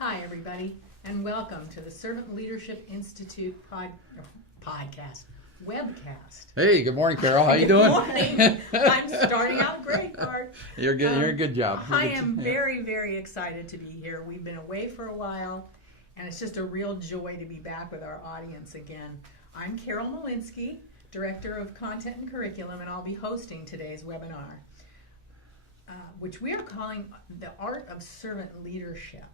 Hi, everybody, and welcome to the Servant Leadership Institute podcast, webcast. Hey, good morning, Carol. How you Good doing? morning. I'm starting out great, Bart. You're good. You're a good job. I am very, very excited to be here. We've been away for a while, and it's just a real joy to be back with our audience again. I'm Carol Malinsky, Director of Content and Curriculum, and I'll be hosting today's webinar, which we are calling The Art of Servant Leadership.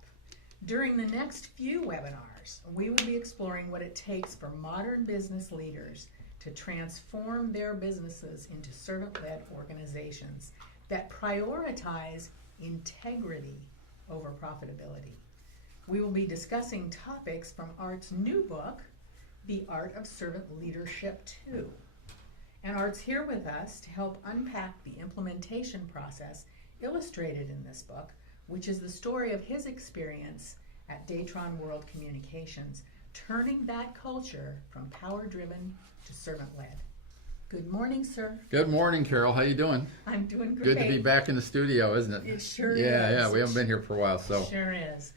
During the next few webinars, we will be exploring what it takes for modern business leaders to transform their businesses into servant-led organizations that prioritize integrity over profitability. We will be discussing topics from Art's new book, The Art of Servant Leadership 2. And Art's here with us to help unpack the implementation process illustrated in this book, which is the story of his experience at Datron World Communications, turning that culture from power-driven to servant-led. Good morning, sir. Good morning, Carol. How you doing? I'm doing great. Good to be back in the studio, isn't it? It sure is. Yeah, we haven't been here for a while, so. Sure is.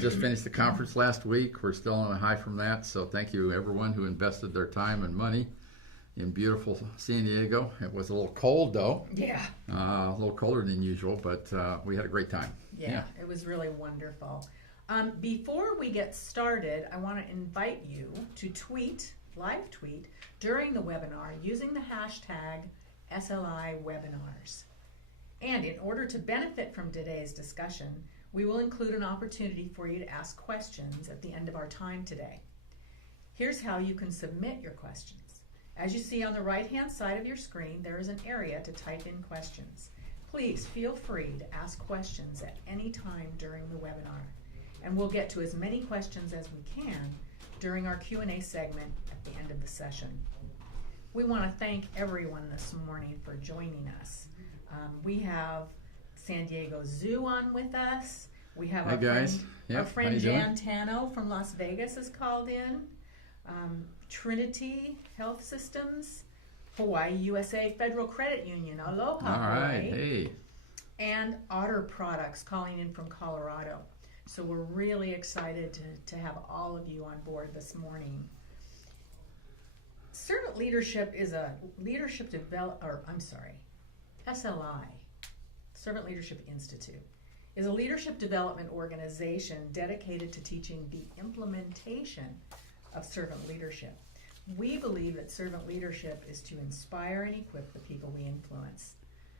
Just finished the conference last week. We're still on a high from that, so thank you everyone who invested their time and money in beautiful San Diego. It was a little cold, though. Yeah. A little colder than usual, but we had a great time. Yeah, it was really wonderful. Before we get started, I want to invite you to live tweet during the webinar using the hashtag SLI webinars. And in order to benefit from today's discussion, we will include an opportunity for you to ask questions at the end of our time today. Here's how you can submit your questions. As you see on the right-hand side of your screen, there is an area to type in questions. Please feel free to ask questions at any time during the webinar, and we'll get to as many questions as we can during our Q&A segment at the end of the session. We want to thank everyone this morning for joining us. We have San Diego Zoo on with us. We have our friend Jan Tano from Las Vegas has called in. Trinity Health Systems, Hawaii USA Federal Credit Union, aloha. All right, Hawaii. hey. And Otter Products calling in from Colorado. So we're really excited to have all of you on board this morning. Servant Leadership is a SLI, Servant Leadership Institute, is a leadership development organization dedicated to teaching the implementation of servant leadership. We believe that servant leadership is to inspire and equip the people we influence.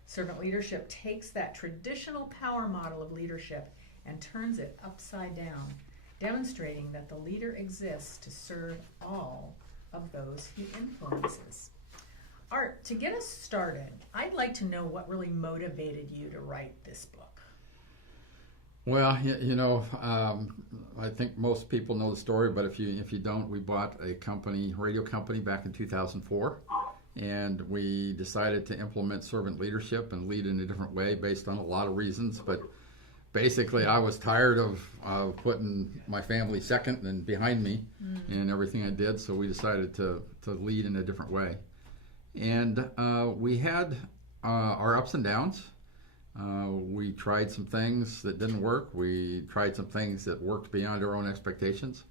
Servant leadership takes that traditional power model of leadership and turns it upside down, demonstrating that the leader exists to serve all of those he influences. Art, to get us started, I'd like to know what really motivated you to write this book. Well, I think most people know the story, but if you don't, we bought a radio company back in 2004, and we decided to implement servant leadership and lead in a different way based on a lot of reasons. But basically, I was tired of putting my family second and behind me in everything I did, so we decided to lead in a different way. And we had our ups and downs. We tried some things that didn't work. We tried some things that worked beyond our own expectations.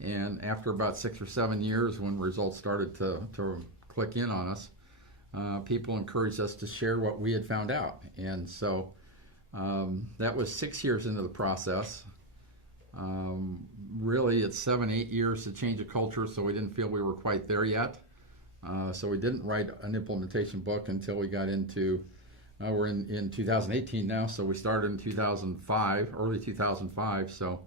And after about 6 or 7 years, when results started to click in on us, people encouraged us to share what we had found out. And so that was 6 years into the process. Really, it's 7, 8 years to change a culture, so we didn't feel we were quite there yet. So we didn't write an implementation book until we got into we're in 2018 now, so we started in 2005, early 2005. So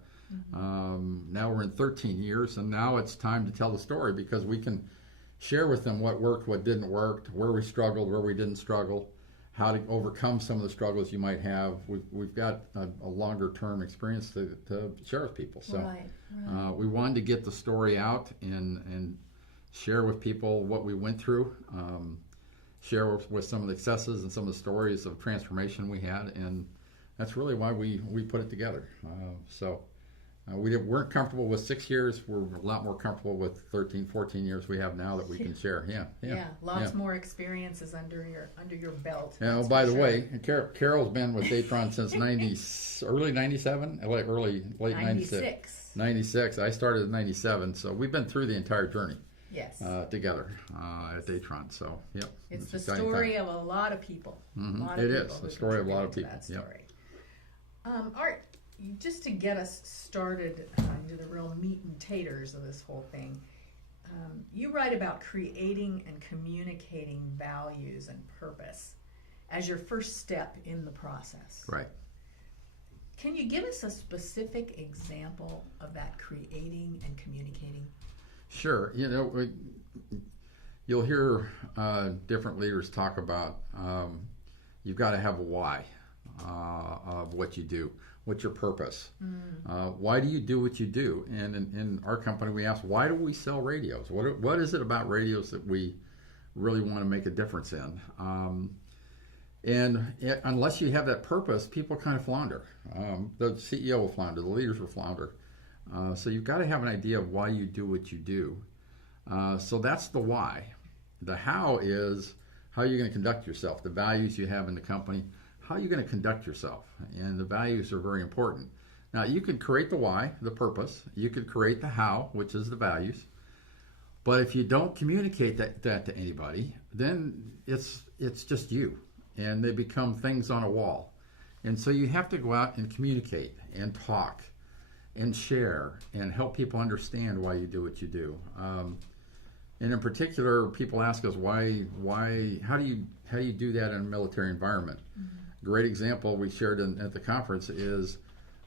now we're in 13 years, and now it's time to tell the story because we can share with them what worked, what didn't work, where we struggled, where we didn't struggle, how to overcome some of the struggles you might have. We've got a longer term experience to share with people. So right. We wanted to get the story out and share with people what we went through. Share with some of the successes and some of the stories of transformation we had, and that's really why we put it together. So We weren't comfortable with 6 years. We're a lot more comfortable with 13, 14 years we have now that we can share. Lots more experiences under your belt. Yeah. Oh, by the way, Carol's been with Datron since early 97, late 96. 96. I started in 97, so we've been through the entire journey. Yes. Together at Datron. So, yep. It's the story of a lot of people. Mm-hmm. It is the story of a lot of people. Yep. Art, just to get us started into the real meat and taters of this whole thing, you write about creating and communicating values and purpose as your first step in the process. Right. Can you give us a specific example of that creating and communicating? Sure. You'll hear different leaders talk about you've got to have a why of what you do. What's your purpose? Why do you do what you do? And in our company, we ask, why do we sell radios? What is it about radios that we really want to make a difference in? Unless you have that purpose, people kind of flounder. The CEO will flounder. The leaders will flounder. So you've got to have an idea of why you do what you do. So that's the why. The how is how you're going to conduct yourself, the values you have in the company, how you're going to conduct yourself. And the values are very important. Now, you can create the why, the purpose. You could create the how, which is the values. But if you don't communicate that to anybody, then it's just you. And they become things on a wall. And so you have to go out and communicate and talk and share and help people understand why you do what you do. And in particular, people ask us how do you do that in a military environment? Mm-hmm. Great example we shared at the conference is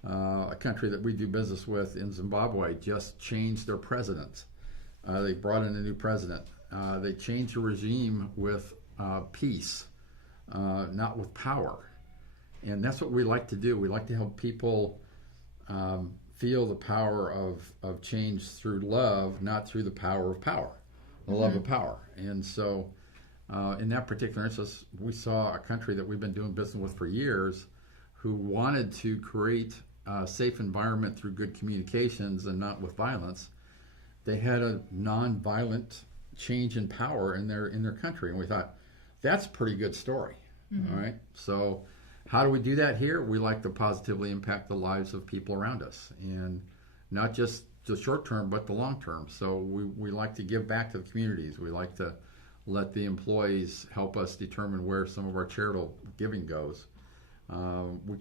a country that we do business with in Zimbabwe just changed their president. They brought in a new president. They changed the regime with peace, not with power. And that's what we like to do. We like to help people feel the power of change through love, not through the power of power, the love of power. And so in that particular instance, we saw a country that we've been doing business with for years who wanted to create a safe environment through good communications and not with violence. They had a non-violent change in power in their country. And we thought, that's a pretty good story. Mm-hmm. All right. So how do we do that here? We like to positively impact the lives of people around us, and not just the short term, but the long term. So we like to give back to the communities. We like to let the employees help us determine where some of our charitable giving goes.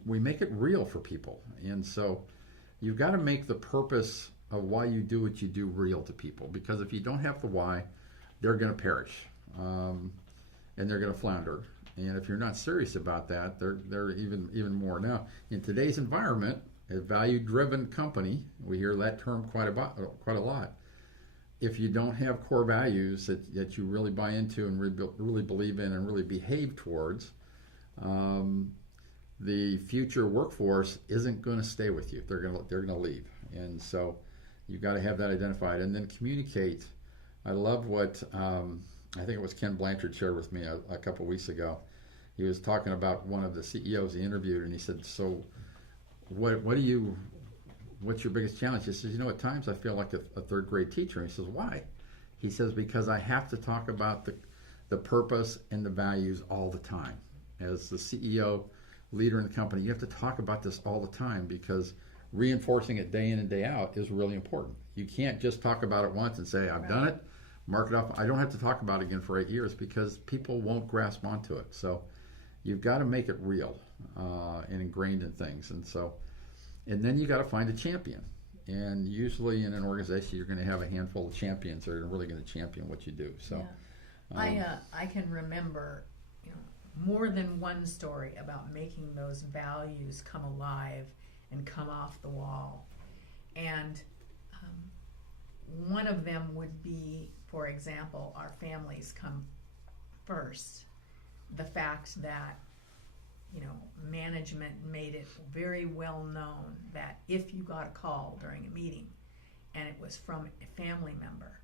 We make it real for people. And so you've got to make the purpose of why you do what you do real to people, because if you don't have the why, they're going to perish, and they're going to flounder. And if you're not serious about that, they're even more. Now, in today's environment, a value-driven company, we hear that term quite a lot. If you don't have core values that you really buy into and really believe in and really behave towards, the future workforce isn't going to stay with you. They're going to leave. And so you've got to have that identified and then communicate. I love what I think it was Ken Blanchard shared with me a couple of weeks ago. He was talking about one of the CEOs he interviewed, and he said, "So, what's your biggest challenge?" He says, "At times I feel like a third grade teacher." And he says, "Why?" He says, "Because I have to talk about the purpose and the values all the time. As the CEO, leader in the company, you have to talk about this all the time, because reinforcing it day in and day out is really important. You can't just talk about it once and say, I've done it, mark it off. I don't have to talk about it again for 8 years, because people won't grasp onto it. So you've got to make it real and ingrained in things. And then you got to find a champion. And usually in an organization, you're going to have a handful of champions that are really going to champion what you do. So I can remember more than one story about making those values come alive and come off the wall. And one of them would be, for example, our families come first. The fact that management made it very well known that if you got a call during a meeting and it was from a family member,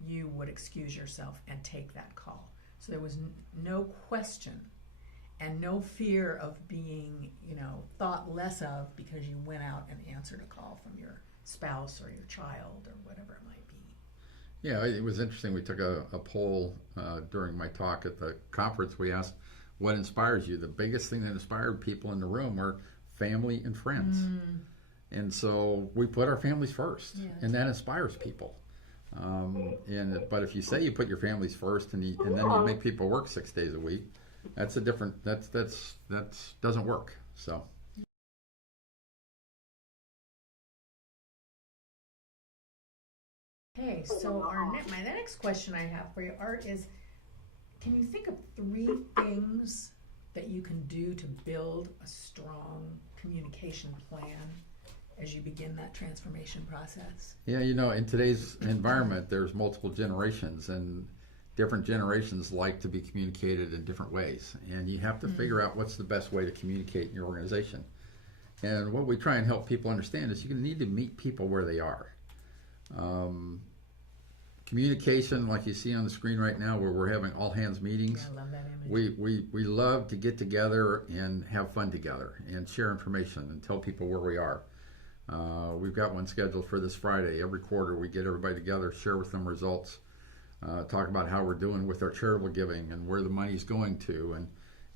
you would excuse yourself and take that call. So there was no question. and no fear of being, thought less of because you went out and answered a call from your spouse or your child or whatever it might be. Yeah, it was interesting. We took a poll during my talk at the conference. We asked, what inspires you? The biggest thing that inspired people in the room were family and friends. And so we put our families first, and that inspires people. But if you say you put your families first and then you make people work 6 days a week, that's doesn't work. So. Okay, so my next question I have for you, Art, is can you think of 3 things that you can do to build a strong communication plan as you begin that transformation process? Yeah, in today's environment, there's multiple generations, and different generations like to be communicated in different ways. And you have to figure out what's the best way to communicate in your organization. And what we try and help people understand is you need to meet people where they are. Communication, like you see on the screen right now, where we're having all hands meetings. Yeah, I love that image. We love to get together and have fun together and share information and tell people where we are. We've got one scheduled for this Friday. Every quarter we get everybody together, share with them results, talk about how we're doing with our charitable giving and where the money's going to,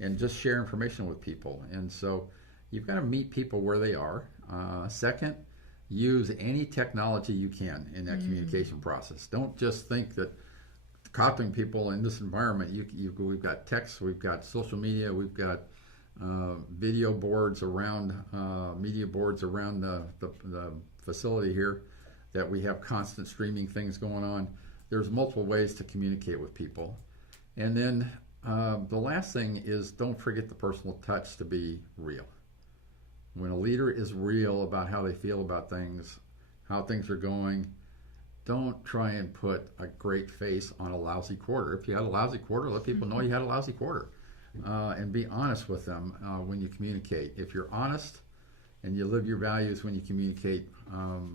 and just share information with people. And so you've got to meet people where they are. Second, use any technology you can in that communication process. Don't just think that copying people in this environment. We've got text, we've got social media, we've got video boards around, media boards around the facility here that we have constant streaming things going on. There's multiple ways to communicate with people. And then the last thing is don't forget the personal touch to be real. When a leader is real about how they feel about things, how things are going, don't try and put a great face on a lousy quarter. If you had a lousy quarter, let people know you had a lousy quarter. And be honest with them when you communicate. If you're honest and you live your values when you communicate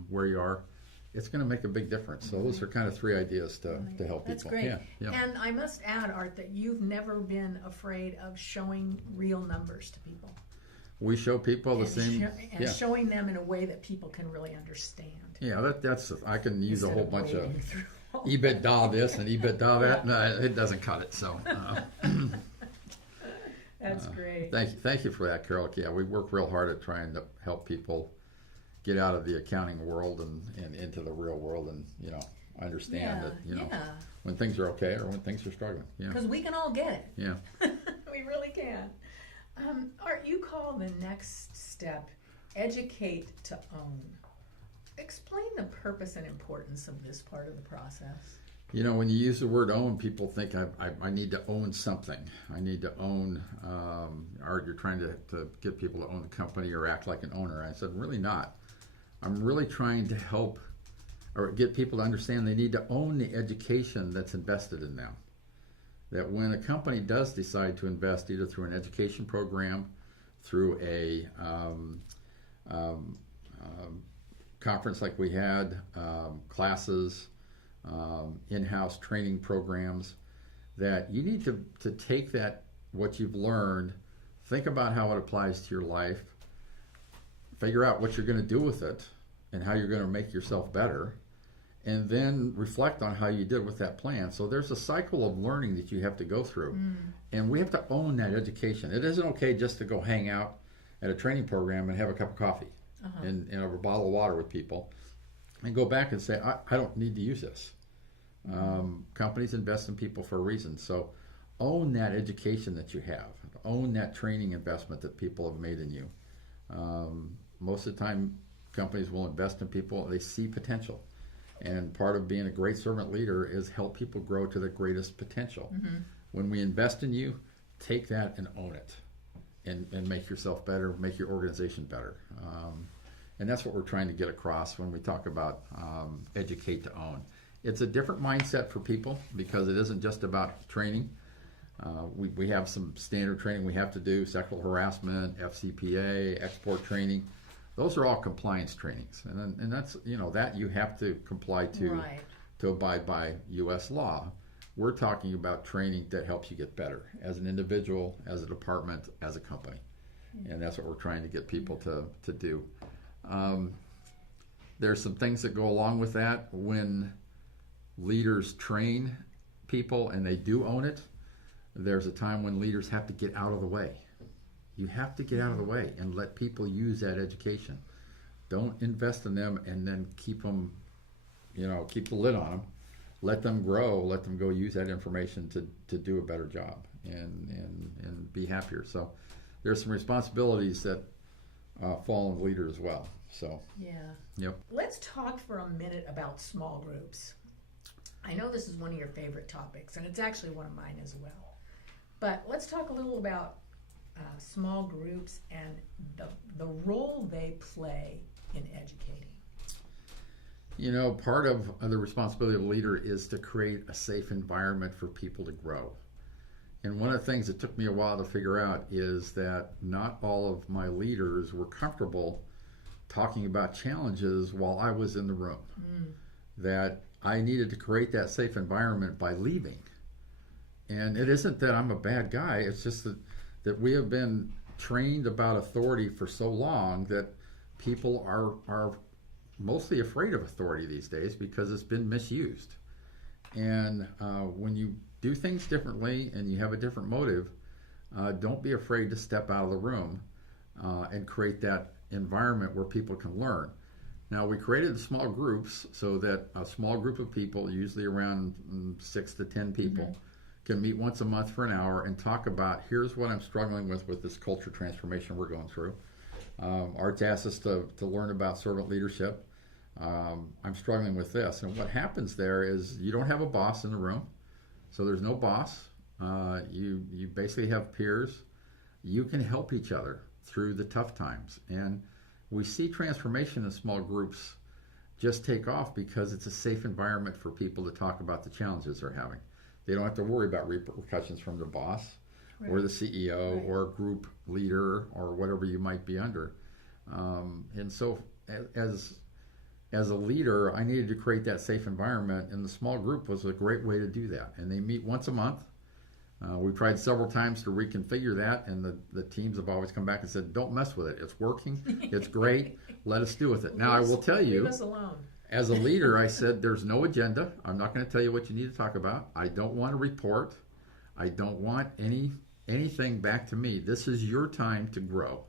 where you are, it's going to make a big difference. So those are kind of 3 ideas to help people. That's great. Yeah. And I must add, Art, that you've never been afraid of showing real numbers to people. We show people the same. Showing them in a way that people can really understand. Yeah, that's I can use a whole bunch of EBITDA this and EBITDA that. No, it doesn't cut it. So. That's great. Thank you for that, Carol. Yeah, we work real hard at trying to help people get out of the accounting world and into the real world, and understand that when things are okay or when things are struggling. Because we can all get it. Yeah. We really can. Art, you call the next step educate to own. Explain the purpose and importance of this part of the process. When you use the word own, people think I need to own something. I need to own, Art, you're trying to get people to own the company or act like an owner. I said, really not. I'm really trying to help or get people to understand they need to own the education that's invested in them. That when a company does decide to invest either through an education program, through a conference like we had, classes, in-house training programs, that you need to take that, what you've learned, think about how it applies to your life, figure out what you're going to do with it and how you're going to make yourself better, and then reflect on how you did with that plan. So there's a cycle of learning that you have to go through, and we have to own that education. It isn't okay just to go hang out at a training program and have a cup of coffee and a bottle of water with people and go back and say, I don't need to use this. Companies invest in people for a reason. So own that education that you have. Own that training investment that people have made in you. Most of the time, companies will invest in people. They see potential. And part of being a great servant leader is help people grow to their greatest potential. When we invest in you, take that and own it. And make yourself better, make your organization better. And that's what we're trying to get across when we talk about educate to own. It's a different mindset for people because it isn't just about training. We have some standard training we have to do, sexual harassment, FCPA, export training. Those are all compliance trainings. And that's, that you have to comply to abide by U.S. law. we're talking about training that helps you get better as an individual, as a department, as a company. And that's what we're trying to get people to do. There's some things that go along with that. When leaders train people and they do own it, there's a time when leaders have to get out of the way. You have to get out of the way and let people use that education. Don't invest in them and then keep them, keep the lid on them. Let them grow, let them go use that information to do a better job and be happier. So there's some responsibilities that fall on the leader as well. So yeah. Yep. Let's talk for a minute about small groups. I know this is one of your favorite topics, and it's actually one of mine as well. But let's talk a little about small groups and the role they play in educating. Part of the responsibility of a leader is to create a safe environment for people to grow. And one of the things that took me a while to figure out is that not all of my leaders were comfortable talking about challenges while I was in the room. That I needed to create that safe environment by leaving. And it isn't that I'm a bad guy, it's just that we have been trained about authority for so long that people are mostly afraid of authority these days because it's been misused. And when you do things differently and you have a different motive, don't be afraid to step out of the room and create that environment where people can learn. Now, we created small groups so that a small group of people, usually around 6 to 10 people, can meet once a month for an hour and talk about, here's what I'm struggling with this culture transformation we're going through. Art's asked us to learn about servant leadership. I'm struggling with this. And what happens there is you don't have a boss in the room. So there's no boss. You basically have peers. You can help each other through the tough times. And we see transformation in small groups just take off because it's a safe environment for people to talk about the challenges they're having. They don't have to worry about repercussions from the boss or the CEO or group leader or whatever you might be under. And so as a leader, I needed to create that safe environment, and the small group was a great way to do that. And they meet once a month. We've tried several times to reconfigure that, and the teams have always come back and said, don't mess with it. It's working. It's great. Let us do with it. Now, I will tell you, leave us alone. As a leader, I said, there's no agenda. I'm not going to tell you what you need to talk about. I don't want to report. I don't want anything back to me. This is your time to grow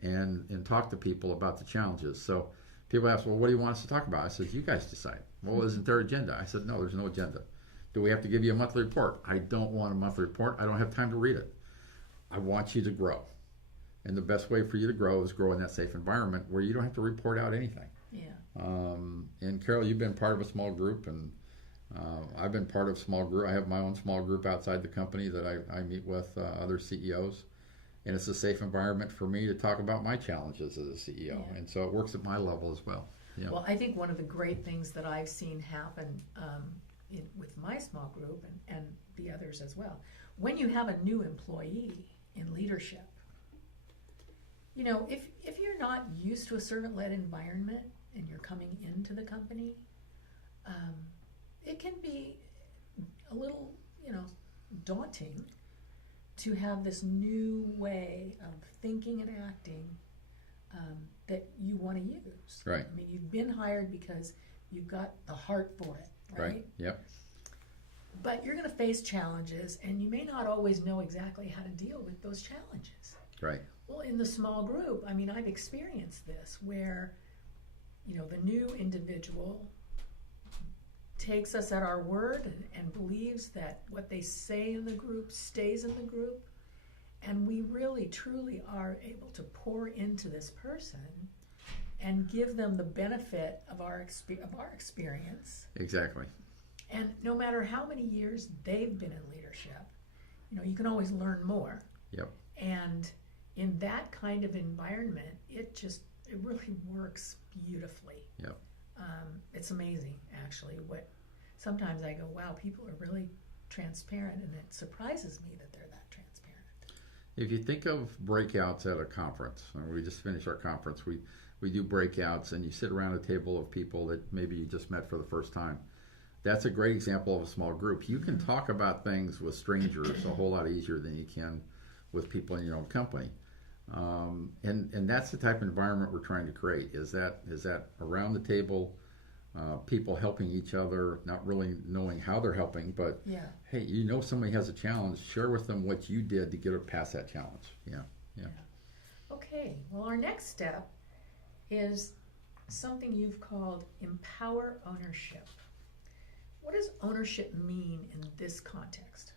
and talk to people about the challenges. So people ask, well, what do you want us to talk about? I said, you guys decide. Well, isn't there agenda? I said, no, there's no agenda. Do we have to give you a monthly report? I don't want a monthly report. I don't have time to read it. I want you to grow. And the best way for you to grow is grow in that safe environment where you don't have to report out anything. Yeah. And Carol, you've been part of a small group, and I've been part of a small group. I have my own small group outside the company that I meet with other CEOs. And it's a safe environment for me to talk about my challenges as a CEO. Yeah. And so it works at my level as well. Yeah. Well, I think one of the great things that I've seen happen with my small group and the others as well, when you have a new employee in leadership, if you're not used to a servant-led environment and you're coming into the company, it can be a little, daunting to have this new way of thinking and acting that you want to use. Right. I mean, you've been hired because you've got the heart for it, right? Yep. But you're going to face challenges, and you may not always know exactly how to deal with those challenges. Right. Well, in the small group, I mean, I've experienced this where, the new individual takes us at our word and believes that what they say in the group stays in the group. And we really, truly are able to pour into this person and give them the benefit of our experience. Exactly. And no matter how many years they've been in leadership, you can always learn more. Yep. And in that kind of environment, it really works beautifully. Yep. It's amazing, actually. Sometimes I go, wow, people are really transparent, and it surprises me that they're that transparent. If you think of breakouts at a conference, and we just finished our conference, we do breakouts, and you sit around a table of people that maybe you just met for the first time. that's a great example of a small group. You can talk about things with strangers a whole lot easier than you can with people in your own company. And that's the type of environment we're trying to create. Is that around the table, people helping each other, not really knowing how they're helping, but hey, you know somebody has a challenge, share with them what you did to get it past that challenge. Yeah. Okay, well, our next step is something you've called empower ownership. What does ownership mean in this context?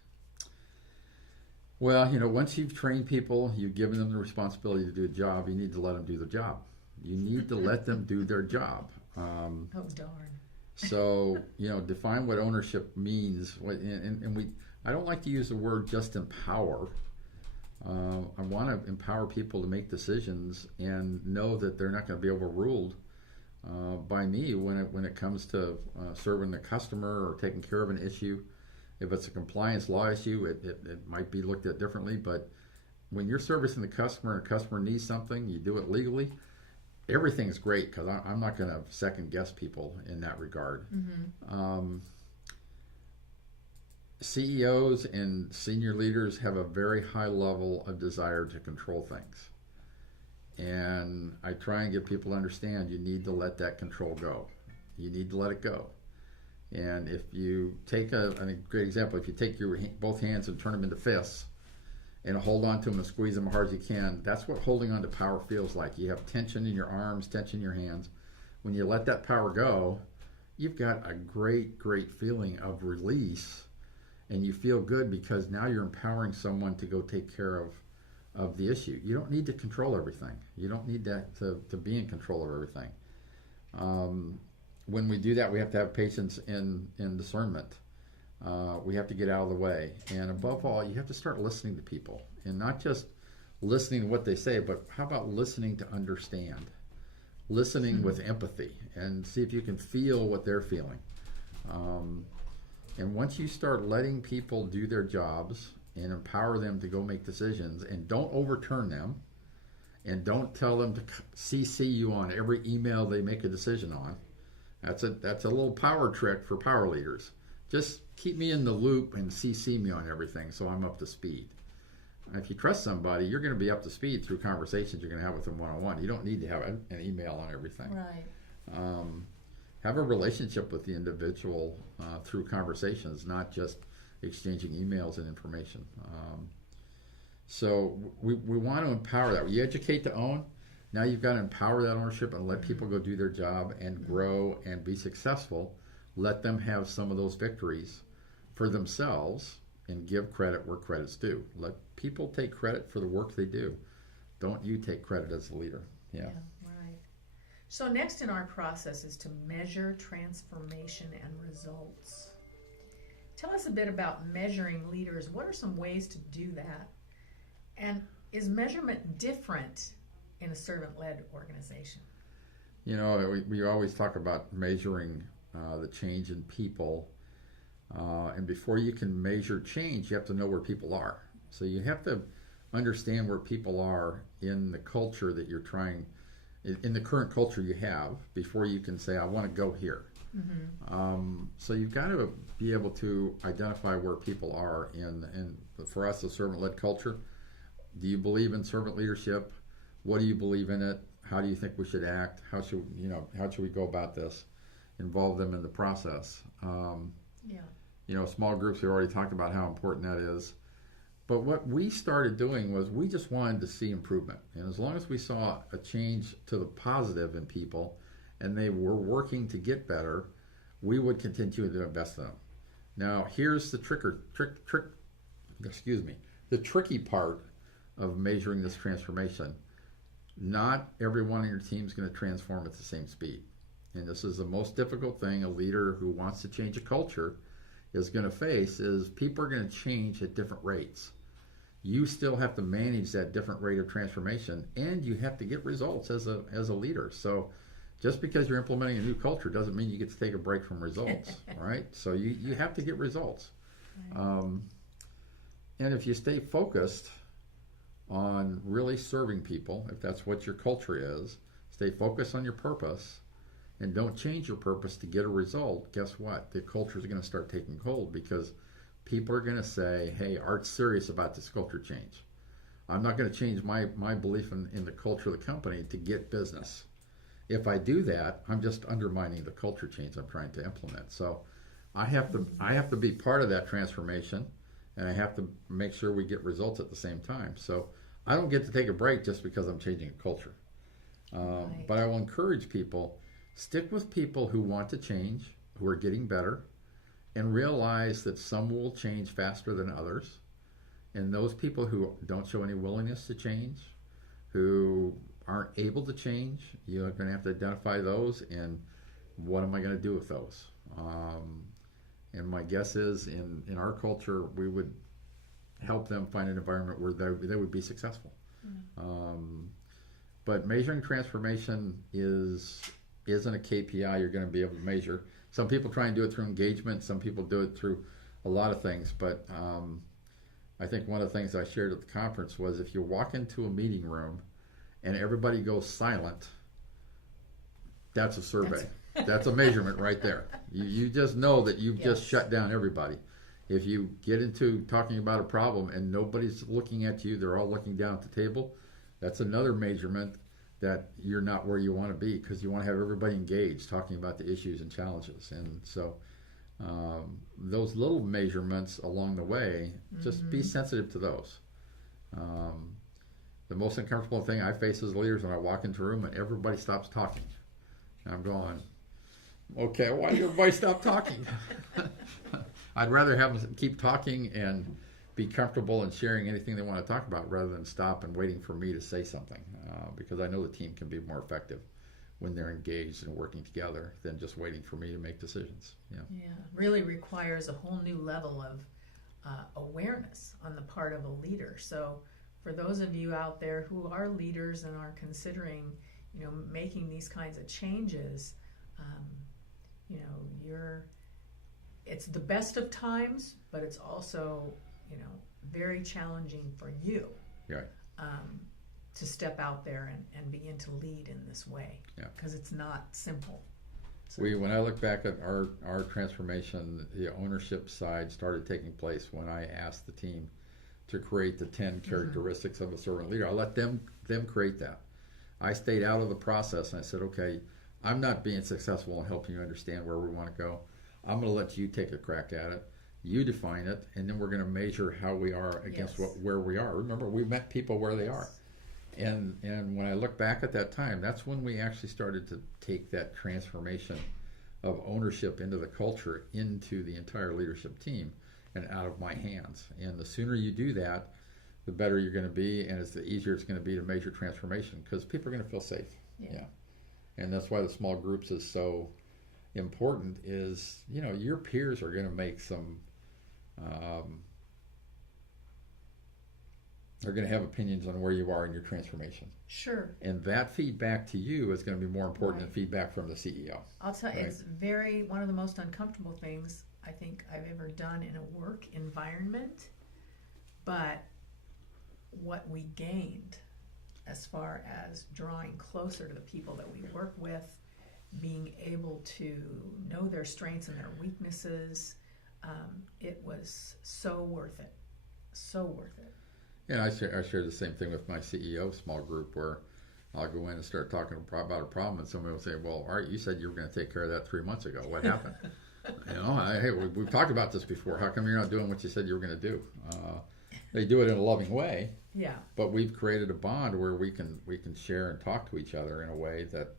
Well, once you've trained people, you've given them the responsibility to do a job, you need to let them do the job. You need to let them do their job. Oh, darn. So, define what ownership means. I don't like to use the word just empower. I want to empower people to make decisions and know that they're not going to be overruled by me when it comes to serving the customer or taking care of an issue. If it's a compliance law issue, it might be looked at differently, but when you're servicing the customer and the customer needs something, you do it legally, everything's great because I'm not going to second guess people in that regard. CEOs and senior leaders have a very high level of desire to control things. And I try and get people to understand you need to let that control go. You need to let it go. And if you take a great example, if you take your both hands and turn them into fists and hold on to them and squeeze them as hard as you can, that's what holding on to power feels like. You have tension in your arms, tension in your hands. When you let that power go, you've got a great, great feeling of release, and you feel good because now you're empowering someone to go take care of the issue. You don't need to control everything. You don't need that to be in control of everything. When we do that, we have to have patience and discernment. We have to get out of the way. And above all, you have to start listening to people. And not just listening to what they say, but how about listening to understand? Listening with empathy and see if you can feel what they're feeling. And once you start letting people do their jobs and empower them to go make decisions and don't overturn them and don't tell them to CC you on every email they make a decision on, that's a little power trick for power leaders. Just keep me in the loop and CC me on everything so I'm up to speed. And if you trust somebody, you're going to be up to speed through conversations you're going to have with them one-on-one. You don't need to have an email on everything. Right. Have a relationship with the individual through conversations, not just exchanging emails and information. So we want to empower that. You educate to own. Now you've got to empower that ownership and let people go do their job and grow and be successful. Let them have some of those victories for themselves and give credit where credit's due. Let people take credit for the work they do. Don't you take credit as a leader. Yeah, right. So next in our process is to measure transformation and results. Tell us a bit about measuring leaders. What are some ways to do that? And is measurement different in a servant-led organization? We always talk about measuring the change in people. And before you can measure change, you have to know where people are. So you have to understand where people are in the culture that you're trying, in the current culture you have, before you can say, I want to go here. So you've got to be able to identify where people are in for us, a servant-led culture. Do you believe in servant leadership? What do you believe in it? How do you think we should act? How should we go about this? Involve them in the process. Small groups, we already talked about how important that is. But what we started doing was we just wanted to see improvement. And as long as we saw a change to the positive in people and they were working to get better, we would continue to invest in them. Now, here's the the tricky part of measuring this transformation. Not everyone in your team is going to transform at the same speed. And this is the most difficult thing a leader who wants to change a culture is going to face, is people are going to change at different rates. You still have to manage that different rate of transformation, and you have to get results as a leader. So just because you're implementing a new culture doesn't mean you get to take a break from results, right? So you have to get results. Right. And if you stay focused on really serving people, if that's what your culture is, stay focused on your purpose, and don't change your purpose to get a result, guess what? The culture is going to start taking hold because people are going to say, hey, Art's serious about this culture change. I'm not going to change my belief in the culture of the company to get business. If I do that, I'm just undermining the culture change I'm trying to implement. So I have to be part of that transformation, and I have to make sure we get results at the same time. So I don't get to take a break just because I'm changing a culture. Right. But I will encourage people, stick with people who want to change, who are getting better, and realize that some will change faster than others. And those people who don't show any willingness to change, who aren't able to change, you're going to have to identify those and what am I going to do with those? And my guess is in our culture, we would help them find an environment where they would be successful. But measuring transformation isn't a KPI you're going to be able to measure. Some people try and do it through engagement. Some people do it through a lot of things. But I think one of the things I shared at the conference was if you walk into a meeting room and everybody goes silent, that's a survey. That's a measurement right there. You just know that you've just shut down everybody. If you get into talking about a problem and nobody's looking at you, they're all looking down at the table, that's another measurement that you're not where you want to be, because you want to have everybody engaged, talking about the issues and challenges. And so those little measurements along the way, just be sensitive to those. The most uncomfortable thing I face as a leader is when I walk into a room and everybody stops talking. And I'm going, okay, why did everybody stop talking? I'd rather have them keep talking and be comfortable in sharing anything they want to talk about rather than stop and waiting for me to say something, because I know the team can be more effective when they're engaged and working together than just waiting for me to make decisions. Yeah, really requires a whole new level of awareness on the part of a leader. So for those of you out there who are leaders and are considering, making these kinds of changes, it's the best of times, but it's also, very challenging for you to step out there and begin to lead in this way, because it's not simple. So when I look back at our transformation, the ownership side started taking place when I asked the team to create the 10 characteristics of a servant leader. I let them create that. I stayed out of the process and I said, okay, I'm not being successful in helping you understand where we want to go. I'm going to let you take a crack at it. You define it, and then we're going to measure how we are against where we are. Remember, we met people where they are. And when I look back at that time, that's when we actually started to take that transformation of ownership into the culture, into the entire leadership team, and out of my hands. And the sooner you do that, the better you're going to be, and the easier it's going to be to measure transformation, because people are going to feel safe. And that's why the small groups is so important. Is your peers are going to make some are going to have opinions on where you are in your transformation. Sure. And that feedback to you is going to be more important than feedback from the CEO. I'll tell you, it's one of the most uncomfortable things I think I've ever done in a work environment. But what we gained as far as drawing closer to the people that we work with, being able to know their strengths and their weaknesses, it was so worth it. So worth it. And I share the same thing with my CEO small group, where I'll go in and start talking about a problem, and somebody will say, well, Art, you said you were going to take care of that 3 months ago. What happened? Hey, we've talked about this before. How come you're not doing what you said you were going to do? They do it in a loving way. Yeah. But we've created a bond where we can share and talk to each other in a way that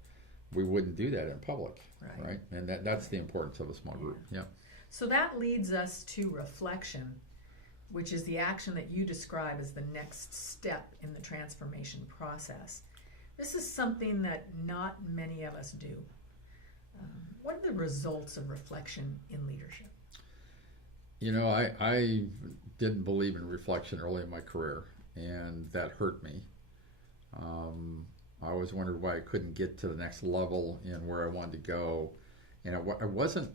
we wouldn't do that in public, right? And that's the importance of a small group. Yeah. So that leads us to reflection, which is the action that you describe as the next step in the transformation process. This is something that not many of us do. What are the results of reflection in leadership? I didn't believe in reflection early in my career, and that hurt me. I always wondered why I couldn't get to the next level in where I wanted to go. And I wasn't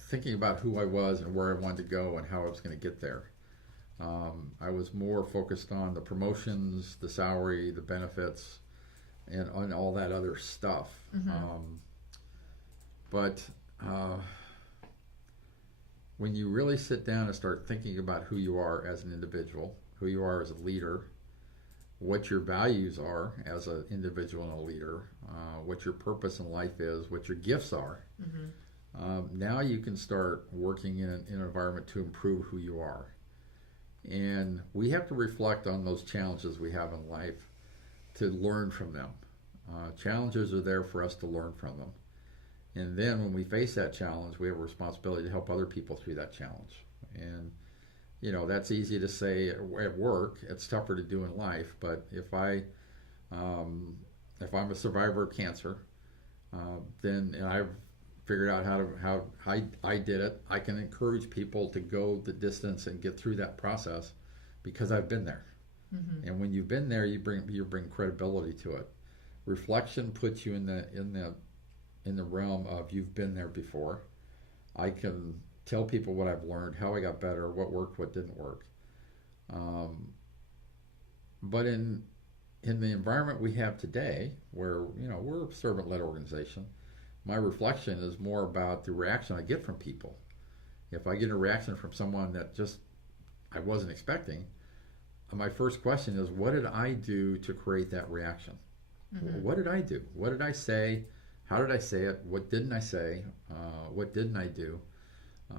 thinking about who I was and where I wanted to go and how I was going to get there. I was more focused on the promotions, the salary, the benefits, and on all that other stuff. But when you really sit down and start thinking about who you are as an individual, who you are as a leader, what your values are as an individual and a leader, what your purpose in life is, what your gifts are, now you can start working in an environment to improve who you are. And we have to reflect on those challenges we have in life to learn from them. Challenges are there for us to learn from them. And then when we face that challenge, we have a responsibility to help other people through that challenge. And, you know, that's easy to say at work. It's tougher to do in life. But if I'm a survivor of cancer, then and I've figured out how I did it, I can encourage people to go the distance and get through that process because I've been there. And when you've been there, you bring credibility to it. Reflection puts you in the realm of you've been there before. I can tell people what I've learned, how I got better, what worked, what didn't work. But in the environment we have today, where we're a servant-led organization, my reflection is more about the reaction I get from people. If I get a reaction from someone that just I wasn't expecting, my first question is, what did I do to create that reaction? What did I do? What did I say? How did I say it? What didn't I say? What didn't I do?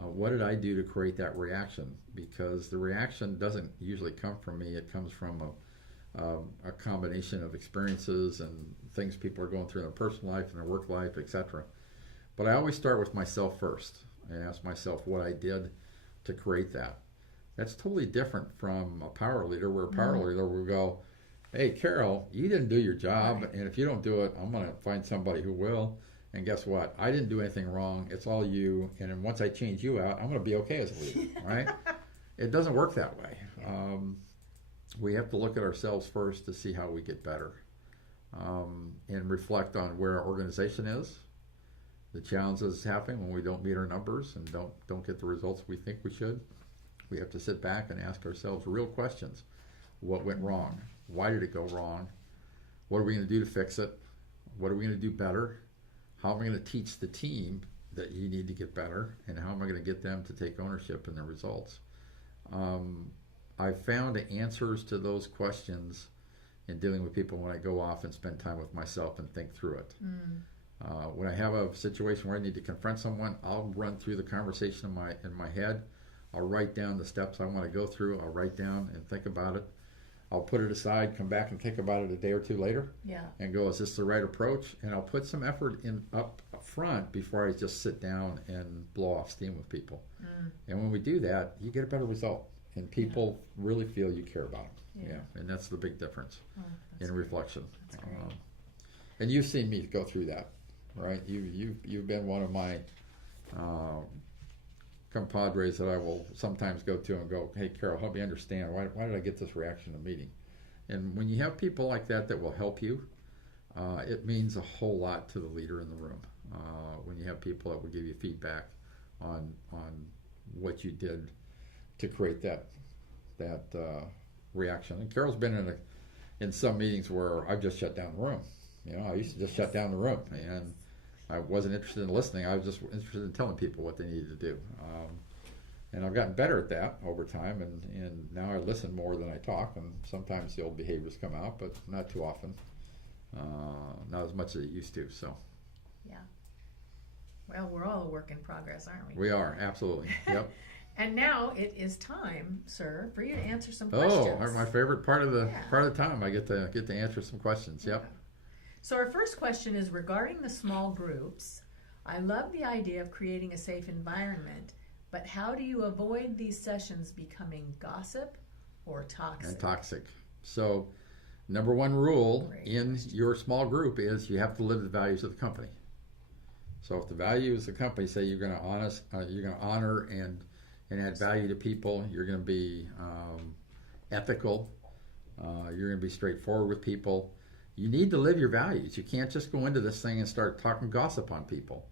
What did I do to create that reaction? Because the reaction doesn't usually come from me. It comes from a combination of experiences and things people are going through in their personal life and their work life, etc. But I always start with myself first and ask myself what I did to create that. That's totally different from a power leader, where a power leader will go, hey, Carol, you didn't do your job, and if you don't do it, I'm going to find somebody who will. And guess what? I didn't do anything wrong. It's all you. And then once I change you out, I'm going to be okay as a leader, right? It doesn't work that way. We have to look at ourselves first to see how we get better, and reflect on where our organization is, the challenges happening when we don't meet our numbers and don't get the results we think we should. We have to sit back and ask ourselves real questions. What went wrong? Why did it go wrong? What are we going to do to fix it? What are we going to do better? How am I going to teach the team that you need to get better? And how am I going to get them to take ownership in the results? I've found the answers to those questions in dealing with people when I go off and spend time with myself and think through it. When I have a situation where I need to confront someone, I'll run through the conversation in my head. I'll write down the steps I want to go through. I'll write down and think about it. I'll put it aside, come back and think about it a day or two later, and go, is this the right approach? And I'll put some effort in up front before I just sit down and blow off steam with people. And when we do that, you get a better result, and people really feel you care about them. And that's the big difference in reflection. And you've seen me go through that, right? You've been one of my compadres that I will sometimes go to and go, hey, Carol, help me understand, why did I get this reaction in a meeting? And when you have people like that will help you, it means a whole lot to the leader in the room. When you have people that will give you feedback on what you did to create that reaction. And Carol's been in some meetings where I've just shut down the room. I used to just shut down the room, and I wasn't interested in listening. I was just interested in telling people what they needed to do. And I've gotten better at that over time, and now I listen more than I talk, and sometimes the old behaviors come out, but not too often. Not as much as it used to, so. Yeah. Well, we're all a work in progress, aren't we? We are, absolutely. Yep. And now it is time, sir, for you to answer some questions. Oh, my favorite part of the time. I get to answer some questions. Yep. So our first question is regarding the small groups. I love the idea of creating a safe environment, but how do you avoid these sessions becoming gossip or toxic? And toxic. So, number one rule in your small group is you have to live the values of the company. So if the values of the company say you're going to honor and add value to people, you're going to be ethical, you're going to be straightforward with people. You need to live your values. You can't just go into this thing and start talking gossip on people.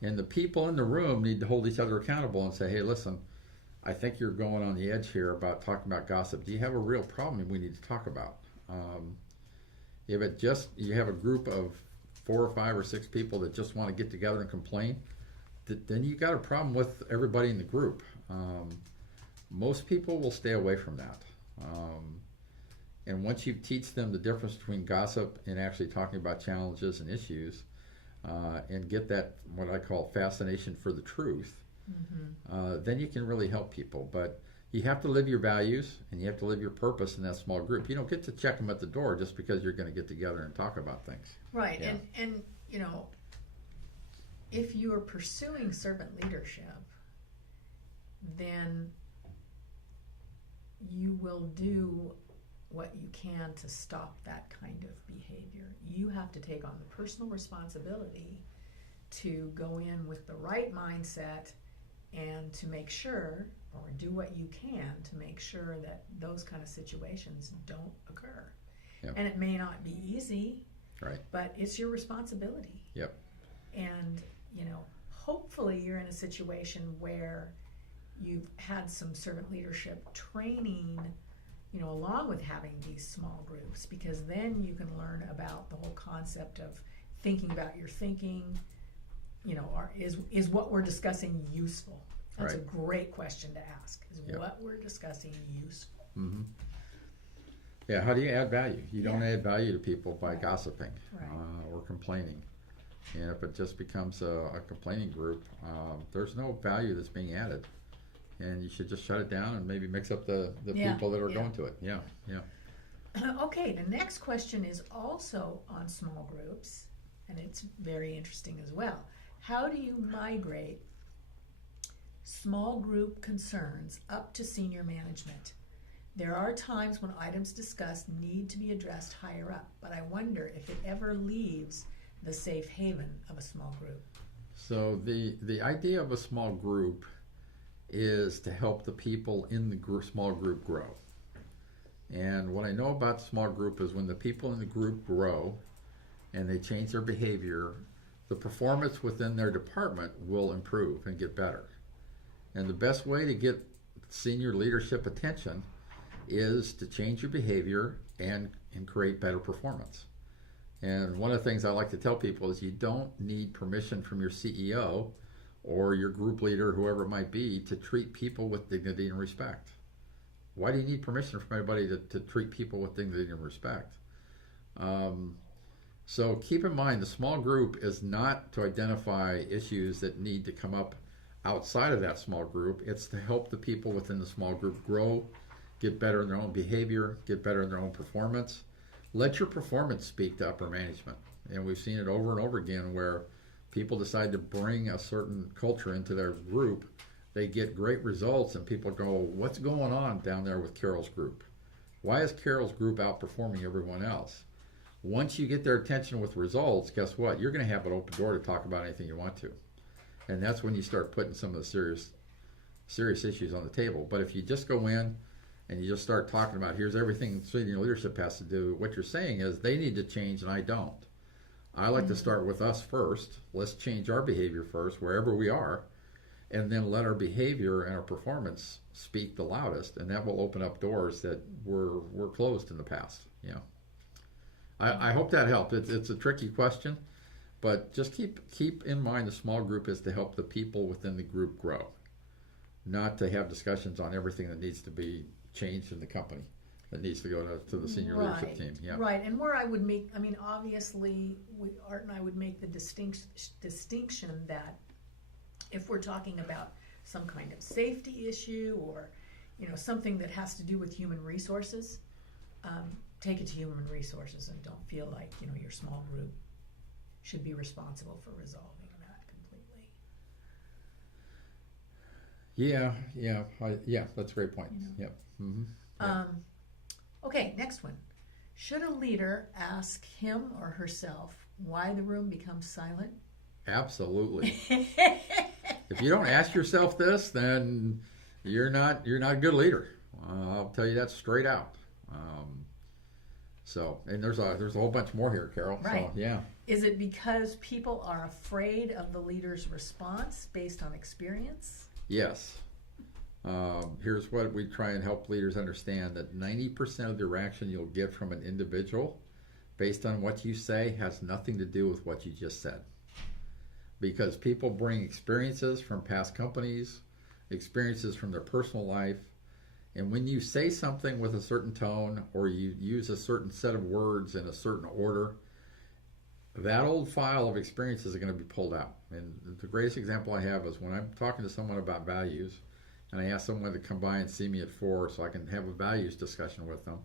And the people in the room need to hold each other accountable and say, hey, listen, I think you're going on the edge here about talking about gossip. Do you have a real problem we need to talk about? If you have a group of 4 or 5 or 6 people that just want to get together and complain, then you got a problem with everybody in the group. Most people will stay away from that. And once you teach them the difference between gossip and actually talking about challenges and issues, and get that, what I call fascination for the truth, then you can really help people. But you have to live your values and you have to live your purpose in that small group. You don't get to check them at the door just because you're going to get together and talk about things. Right. Yeah. And you know, if you are pursuing servant leadership, then you will do what you can to stop that kind of behavior. You have to take on the personal responsibility to go in with the right mindset and to make sure, or do what you can to make sure that those kind of situations don't occur. Yep. And it may not be easy, Right. but it's your responsibility. Yep. And, you know, hopefully you're in a situation where you've had some servant leadership training, you know, along with having these small groups, because then you can learn about the whole concept of thinking about your thinking. You know, is what we're discussing useful? That's Right. a great question to ask. Is Yep. what we're discussing useful? Mm-hmm. Yeah, how do you add value? You don't Yeah. add value to people by gossiping Right. or complaining. And if it just becomes a complaining group, there's no value that's being added. And you should just shut it down and maybe mix up the Yeah, people that are yeah. going to it. Yeah, yeah. Okay, the next question is also on small groups, and it's very interesting as well. How do you migrate small group concerns up to senior management? There are times when items discussed need to be addressed higher up, but I wonder if it ever leaves the safe haven of a small group. So the idea of a small group is to help the people in the small group grow. And what I know about small group is when the people in the group grow and they change their behavior, the performance within their department will improve and get better. And the best way to get senior leadership attention is to change your behavior and create better performance. And one of the things I like to tell people is you don't need permission from your CEO or your group leader, whoever it might be, to treat people with dignity and respect. Why do you need permission from anybody to treat people with dignity and respect? So keep in mind, the small group is not to identify issues that need to come up outside of that small group. It's to help the people within the small group grow, get better in their own behavior, get better in their own performance. Let your performance speak to upper management. And we've seen it over and over again where people decide to bring a certain culture into their group. They get great results and people go, what's going on down there with Carol's group? Why is Carol's group outperforming everyone else? Once you get their attention with results, guess what? You're going to have an open door to talk about anything you want to. And that's when you start putting some of the serious issues on the table. But if you just go in and you just start talking about, here's everything senior leadership has to do, what you're saying is they need to change and I don't. I like to start with us first. Let's change our behavior first, wherever we are, and then let our behavior and our performance speak the loudest, and that will open up doors that were closed in the past. Yeah. I hope that helped. It's a tricky question, but just keep in mind the small group is to help the people within the group grow, not to have discussions on everything that needs to be changed in the company, that needs to go to the senior leadership team. Yeah. Right, and where I would make, I mean, obviously, Art and I would make the distinction that if we're talking about some kind of safety issue or, you know, something that has to do with human resources, take it to human resources and don't feel like, you know, your small group should be responsible for resolving that completely. Yeah, that's a great point. You know? Yep. Mm-hmm. Yeah. Okay, next one. Should a leader ask him or herself why the room becomes silent? Absolutely. If you don't ask yourself this, then you're not a good leader. I'll tell you that straight out. And there's a whole bunch more here, Carol. Right. So, yeah. Is it because people are afraid of the leader's response based on experience? Yes. Here's what we try and help leaders understand, that 90% of the reaction you'll get from an individual based on what you say has nothing to do with what you just said. Because people bring experiences from past companies, experiences from their personal life, and when you say something with a certain tone or you use a certain set of words in a certain order, that old file of experiences are going to be pulled out. And the greatest example I have is when I'm talking to someone about values, and I ask someone to come by and see me at 4 so I can have a values discussion with them.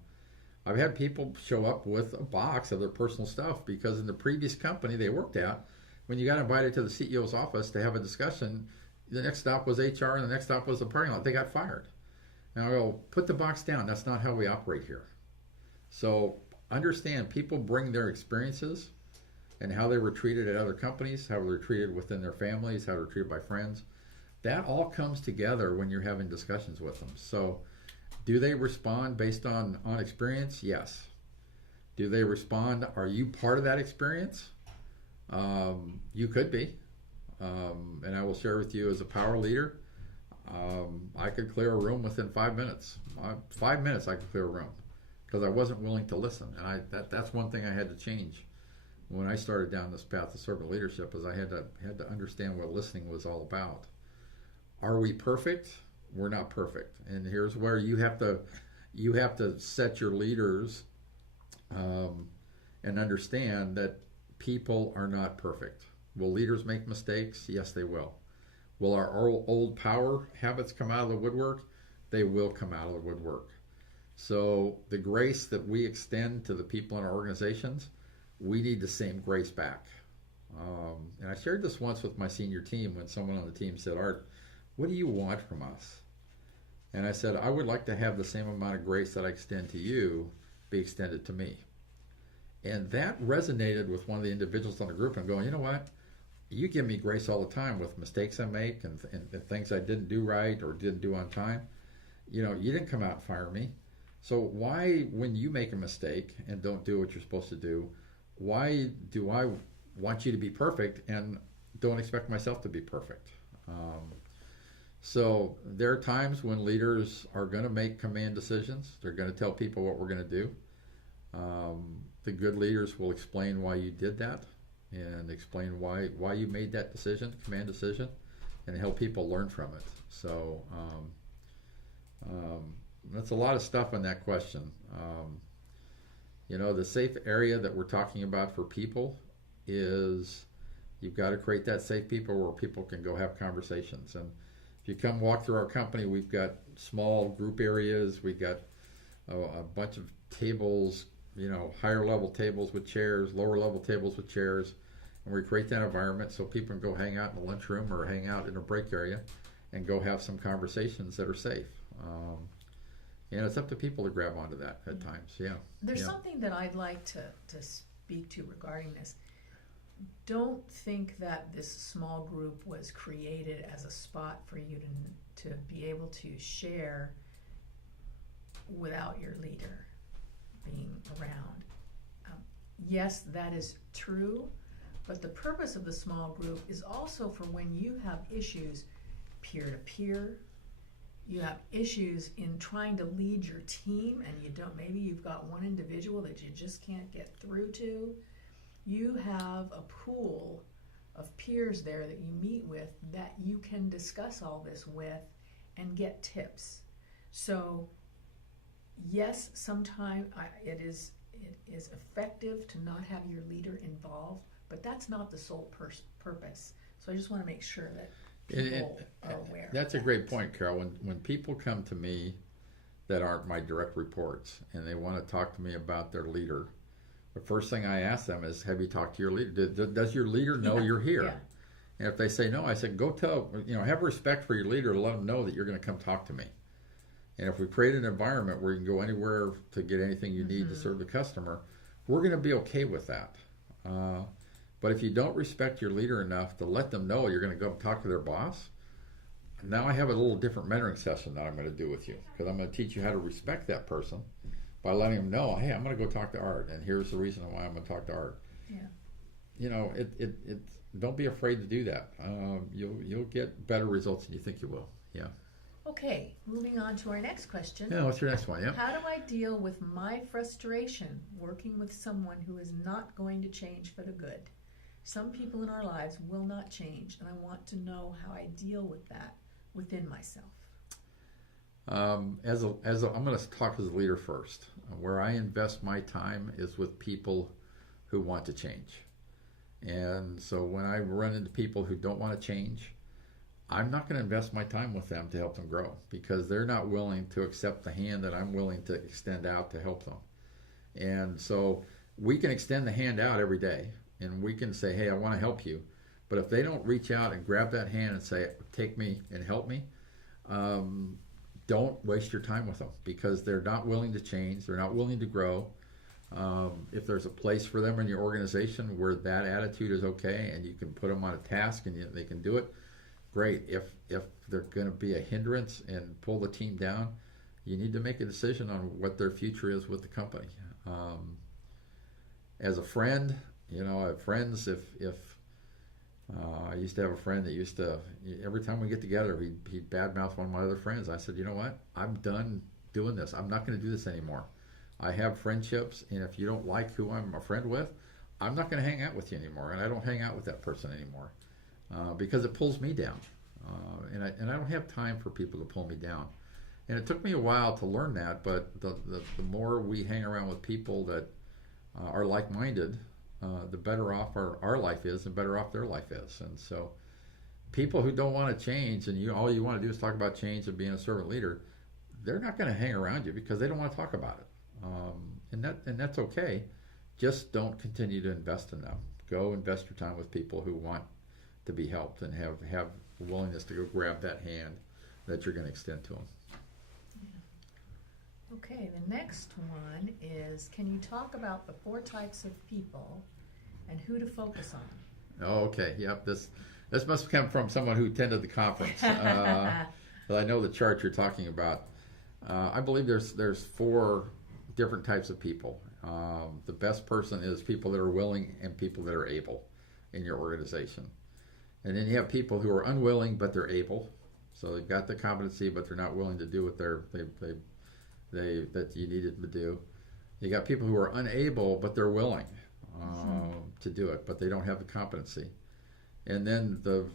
I've had people show up with a box of their personal stuff because in the previous company they worked at, when you got invited to the CEO's office to have a discussion, the next stop was HR and the next stop was the parking lot. They got fired. And I go, put the box down. That's not how we operate here. So understand, people bring their experiences and how they were treated at other companies, how they were treated within their families, how they were treated by friends. That all comes together when you're having discussions with them. So do they respond based on experience? Yes. Do they respond? Are you part of that experience? You could be. And I will share with you as a power leader, I could clear a room within 5 minutes. 5 minutes I could clear a room because I wasn't willing to listen. And that's one thing I had to change when I started down this path of servant leadership, is I had to understand what listening was all about. Are we perfect? We're not perfect. And here's where you have to set your leaders and understand that people are not perfect. Will leaders make mistakes? Yes, they will. Will our old power habits come out of the woodwork? They will come out of the woodwork. So the grace that we extend to the people in our organizations, we need the same grace back. And I shared this once with my senior team when someone on the team said, Art, what do you want from us? And I said, I would like to have the same amount of grace that I extend to you be extended to me. And that resonated with one of the individuals on the group. I'm going, you know what? You give me grace all the time with mistakes I make and things I didn't do right or didn't do on time. You know, you didn't come out and fire me. So why, when you make a mistake and don't do what you're supposed to do, why do I want you to be perfect and don't expect myself to be perfect? So there are times when leaders are going to make command decisions. They're going to tell people what we're going to do. The good leaders will explain why you did that and explain why you made that decision, command decision, and help people learn from it. So that's a lot of stuff on that question. You know, the safe area that we're talking about for people is you've got to create that safe people where people can go have conversations. And if you come walk through our company, we've got small group areas. We've got a bunch of tables, you know, higher level tables with chairs, lower level tables with chairs. And we create that environment so people can go hang out in the lunchroom or hang out in a break area and go have some conversations that are safe. And it's up to people to grab onto that at times. Yeah. There's something that I'd like to speak to regarding this. Don't think that this small group was created as a spot for you to be able to share without your leader being around. Yes, that is true, but the purpose of the small group is also for when you have issues peer-to-peer, you have issues in trying to lead your team and you don't, maybe you've got one individual that you just can't get through to. You have a pool of peers there that you meet with that you can discuss all this with and get tips. So yes, sometimes it is effective to not have your leader involved, but that's not the sole purpose. So I just want to make sure that people are aware. That's a great point, Carol. When people come to me that aren't my direct reports and they want to talk to me about their leader, the first thing I ask them is, have you talked to your leader? Does your leader know you're here? Yeah. And if they say no, I said, go tell, have respect for your leader to let them know that you're going to come talk to me. And if we create an environment where you can go anywhere to get anything you need to serve the customer, we're going to be okay with that. But if you don't respect your leader enough to let them know you're going to go talk to their boss, now I have a little different mentoring session that I'm going to do with you, because I'm going to teach you how to respect that person by letting them know, hey, I'm going to go talk to Art, and here's the reason why I'm going to talk to Art. Yeah. Don't be afraid to do that. You'll get better results than you think you will. Yeah. Okay, moving on to our next question. Yeah, what's your next one? Yep. How do I deal with my frustration working with someone who is not going to change for the good? Some people in our lives will not change, and I want to know how I deal with that within myself. I'm going to talk as a leader first. Where I invest my time is with people who want to change. And so when I run into people who don't want to change, I'm not going to invest my time with them to help them grow, because they're not willing to accept the hand that I'm willing to extend out to help them. And so we can extend the hand out every day, and we can say, hey, I want to help you. But if they don't reach out and grab that hand and say, take me and help me, don't waste your time with them, because they're not willing to change. They're not willing to grow. If there's a place for them in your organization where that attitude is okay and you can put them on a task and they can do it, great. If they're going to be a hindrance and pull the team down, you need to make a decision on what their future is with the company. As a friend, I have friends. I used to have a friend that used to, every time we get together, he'd badmouth one of my other friends. I said, you know what? I'm done doing this. I'm not going to do this anymore. I have friendships, and if you don't like who I'm a friend with, I'm not going to hang out with you anymore, and I don't hang out with that person anymore because it pulls me down, and I don't have time for people to pull me down. And it took me a while to learn that, but the more we hang around with people that are like-minded, the better off our life is, and better off their life is. And so people who don't want to change, and all you want to do is talk about change and being a servant leader, they're not going to hang around you because they don't want to talk about it. And that's okay. Just don't continue to invest in them. Go invest your time with people who want to be helped and have a willingness to go grab that hand that you're going to extend to them. Yeah. Okay, the next one is, can you talk about the 4 types of people and who to focus on? Oh, okay. Yep. This must come from someone who attended the conference. But I know the chart you're talking about. I believe there's 4 different types of people. The best person is people that are willing and people that are able in your organization. And then you have people who are unwilling but they're able. So they've got the competency but they're not willing to do what that you needed them to do. You got people who are unable but they're willing to do it, but they don't have the competency. And then the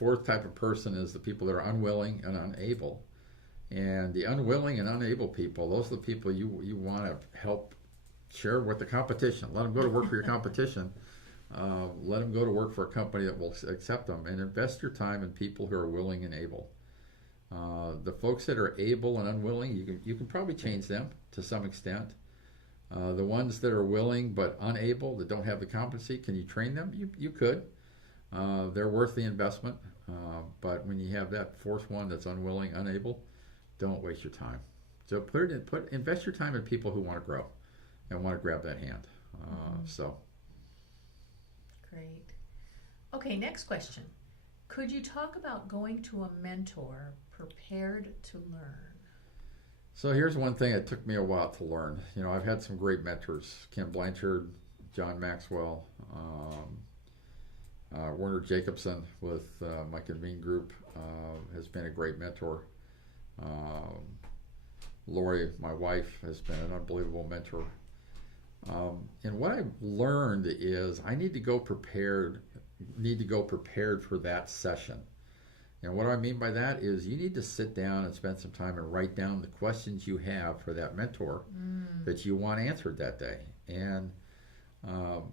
4th type of person is the people that are unwilling and unable. And the unwilling and unable people, those are the people you want to help share with the competition. Let them go to work for your competition. Let them go to work for a company that will accept them, and invest your time in people who are willing and able. The folks that are able and unwilling, you can probably change them to some extent. The ones that are willing but unable, that don't have the competency, can you train them? You could. They're worth the investment. But when you have that 4th one that's unwilling, unable, don't waste your time. So invest your time in people who want to grow and want to grab that hand. So. Great. Okay, next question. Could you talk about going to a mentor prepared to learn? So here's one thing that took me a while to learn. I've had some great mentors: Ken Blanchard, John Maxwell, Werner Jacobson with my Convene group has been a great mentor. Lori, my wife, has been an unbelievable mentor. And what I've learned is I need to go prepared for that session. And what I mean by that is you need to sit down and spend some time and write down the questions you have for that mentor that you want answered that day. And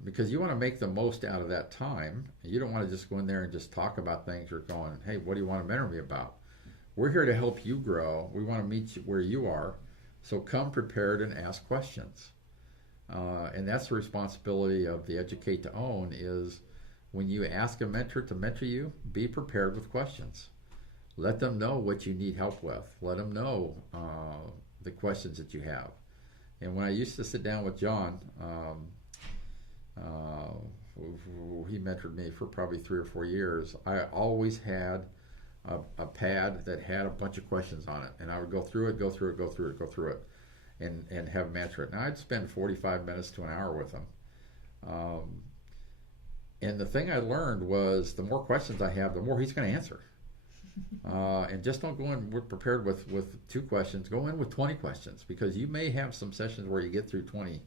because you want to make the most out of that time. You don't want to just go in there and just talk about things. You're going, hey, what do you want to mentor me about? We're here to help you grow. We want to meet you where you are. So come prepared and ask questions. And that's the responsibility of the Educate to Own, is when you ask a mentor to mentor you, be prepared with questions. Let them know what you need help with. Let them know the questions that you have. And when I used to sit down with John, he mentored me for probably 3 or 4 years. I always had a pad that had a bunch of questions on it, and I would go through it, and have him answer it. Now I'd spend 45 minutes to an hour with him. And the thing I learned was the more questions I have, the more he's going to answer. And just don't go in prepared with 2 questions. Go in with 20 questions, because you may have some sessions where you get through 20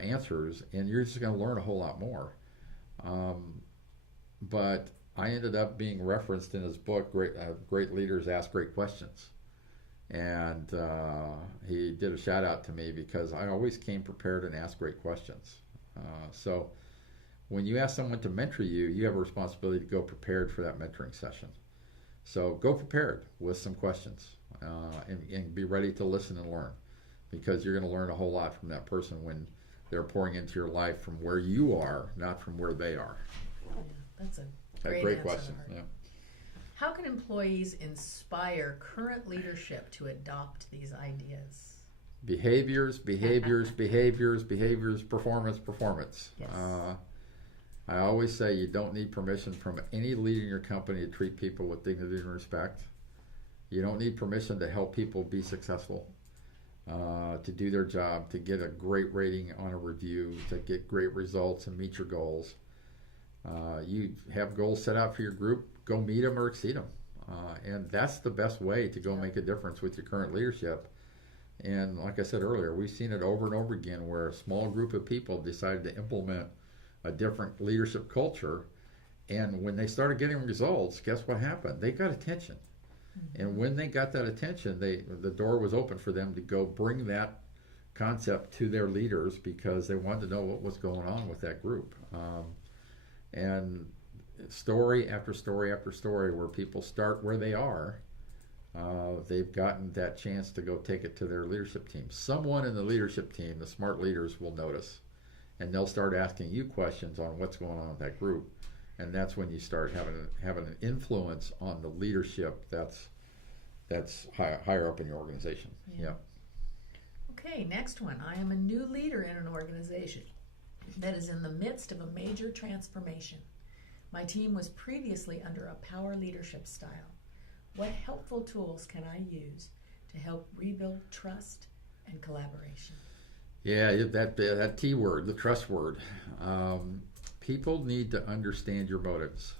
answers, and you're just going to learn a whole lot more. But I ended up being referenced in his book, Great Leaders Ask Great Questions. And he did a shout out to me because I always came prepared and asked great questions. So when you ask someone to mentor you, you have a responsibility to go prepared for that mentoring session. So go prepared with some questions, and be ready to listen and learn, because you're going to learn a whole lot from that person when they're pouring into your life from where you are, not from where they are. Yeah, that's a Great answer, question. Art. Yeah. How can employees inspire current leadership to adopt these ideas? Behaviors, performance. Yes. I always say you don't need permission from any leader in your company to treat people with dignity and respect. You don't need permission to help people be successful, to do their job, to get a great rating on a review, to get great results and meet your goals. You have goals set out for your group, go meet them or exceed them. And that's the best way to go make a difference with your current leadership. And like I said earlier, we've seen it over and over again where a small group of people decided to implement a different leadership culture. And when they started getting results, guess what happened? They got attention. Mm-hmm. And when they got that attention, the door was open for them to go bring that concept to their leaders, because they wanted to know what was going on with that group. And story after story after story where people start where they are, they've gotten that chance to go take it to their leadership team. Someone in the leadership team, the smart leaders, will notice, and they'll start asking you questions on what's going on with that group. And that's when you start having an influence on the leadership that's higher up in your organization. Yeah. Okay, next one. I am a new leader in an organization that is in the midst of a major transformation. My team was previously under a power leadership style. What helpful tools can I use to help rebuild trust and collaboration? Yeah, that T word, the trust word. People need to understand your motives.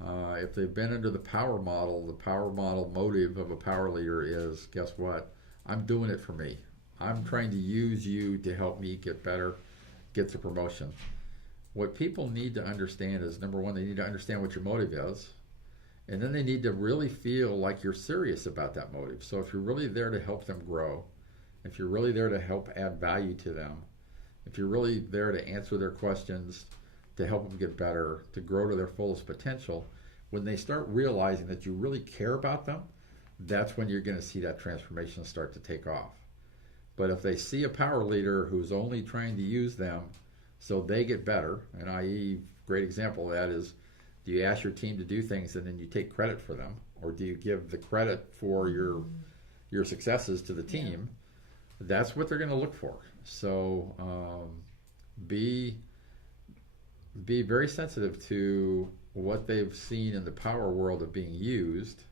If they've been under the power model motive of a power leader is, guess what? I'm doing it for me. I'm trying to use you to help me get better, get the promotion. What people need to understand is, number one, they need to understand what your motive is. And then they need to really feel like you're serious about that motive. So if you're really there to help them grow, if you're really there to help add value to them, if you're really there to answer their questions, to help them get better, to grow to their fullest potential, when they start realizing that you really care about them, that's when you're going to see that transformation start to take off. But if they see a power leader who's only trying to use them so they get better, and i.e., great example of that is, do you ask your team to do things and then you take credit for them, or do you give the credit for your successes to the team? Yeah. That's what they're going to look for. So be very sensitive to what they've seen in the power world of being used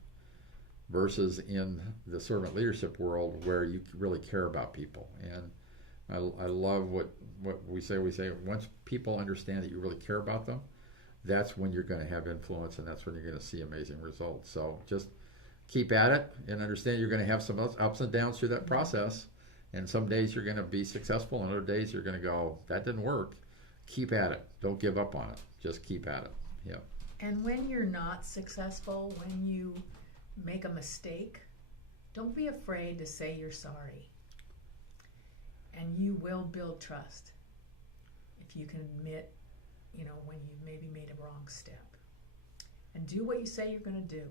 versus in the servant leadership world where you really care about people. And I love what we say. We say once people understand that you really care about them, that's when you're going to have influence, and that's when you're going to see amazing results. So just keep at it and understand you're going to have some ups and downs through that process. And some days you're going to be successful, and other days you're going to go, that didn't work. Keep at it. Don't give up on it. Just keep at it. Yeah. And when you're not successful, when you make a mistake, don't be afraid to say you're sorry. And you will build trust if you can admit, when you maybe made a wrong step. And do what you say you're going to do,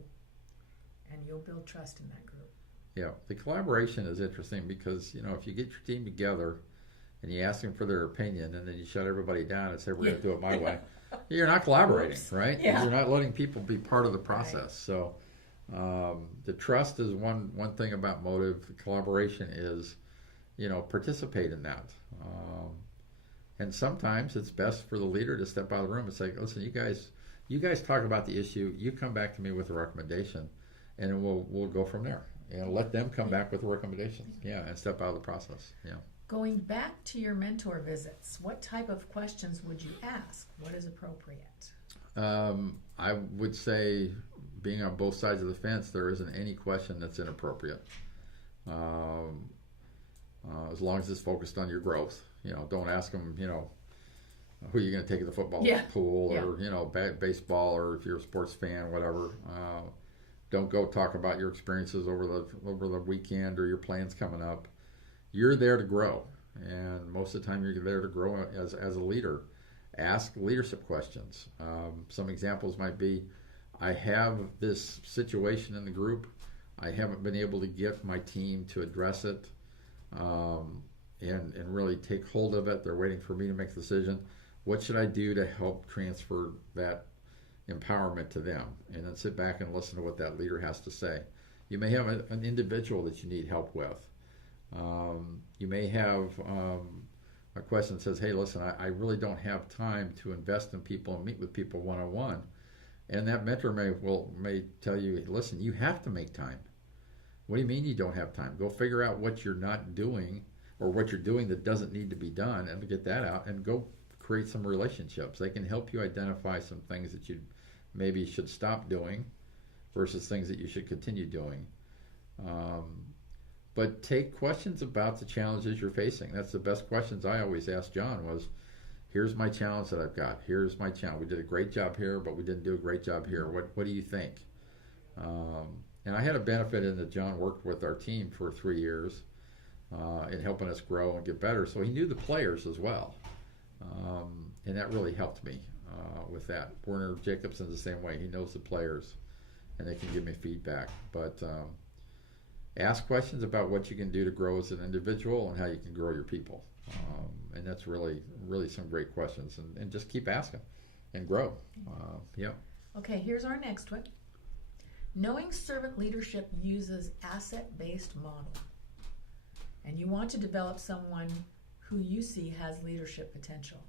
and you'll build trust in that group. Yeah, the collaboration is interesting because, if you get your team together and you ask them for their opinion and then you shut everybody down and say, we're going to do it my way, you're not collaborating, right? Yeah. You're not letting people be part of the process. Right. So the trust is one thing about motive. The collaboration is, participate in that. And sometimes it's best for the leader to step out of the room and say, listen, you guys talk about the issue. You come back to me with a recommendation, and then we'll go from there. And let them come back with a recommendation. Yeah, and step out of the process. Yeah. Going back to your mentor visits, what type of questions would you ask? What is appropriate? I would say, being on both sides of the fence, there isn't any question that's inappropriate. As long as it's focused on your growth. Don't ask them, who are you going to take to the football pool or, baseball, or if you're a sports fan, whatever. Don't go talk about your experiences over the weekend or your plans coming up. You're there to grow. And most of the time you're there to grow as a leader. Ask leadership questions. Some examples might be, I have this situation in the group. I haven't been able to get my team to address it and really take hold of it. They're waiting for me to make the decision. What should I do to help transfer that empowerment to them? And then sit back and listen to what that leader has to say. You may have an individual that you need help with. You may have a question that says, hey, listen, I really don't have time to invest in people and meet with people one-on-one. And that mentor may tell you, listen, you have to make time. What do you mean you don't have time? Go figure out what you're not doing or what you're doing that doesn't need to be done, and get that out and go create some relationships. They can help you identify some things that you maybe should stop doing versus things that you should continue doing. But take questions about the challenges you're facing. That's the best questions I always asked John was, here's my challenge that I've got. Here's my challenge. We did a great job here, but we didn't do a great job here. What do you think? And I had a benefit in that John worked with our team for 3 years in helping us grow and get better. So he knew the players as well. And that really helped me with that. Werner Jacobson's the same way. He knows the players, and they can give me feedback. But ask questions about what you can do to grow as an individual and how you can grow your people. And that's really, really some great questions. And just keep asking and grow. Okay, here's our next one. Knowing servant leadership uses asset-based model, and you want to develop someone who you see has leadership potential.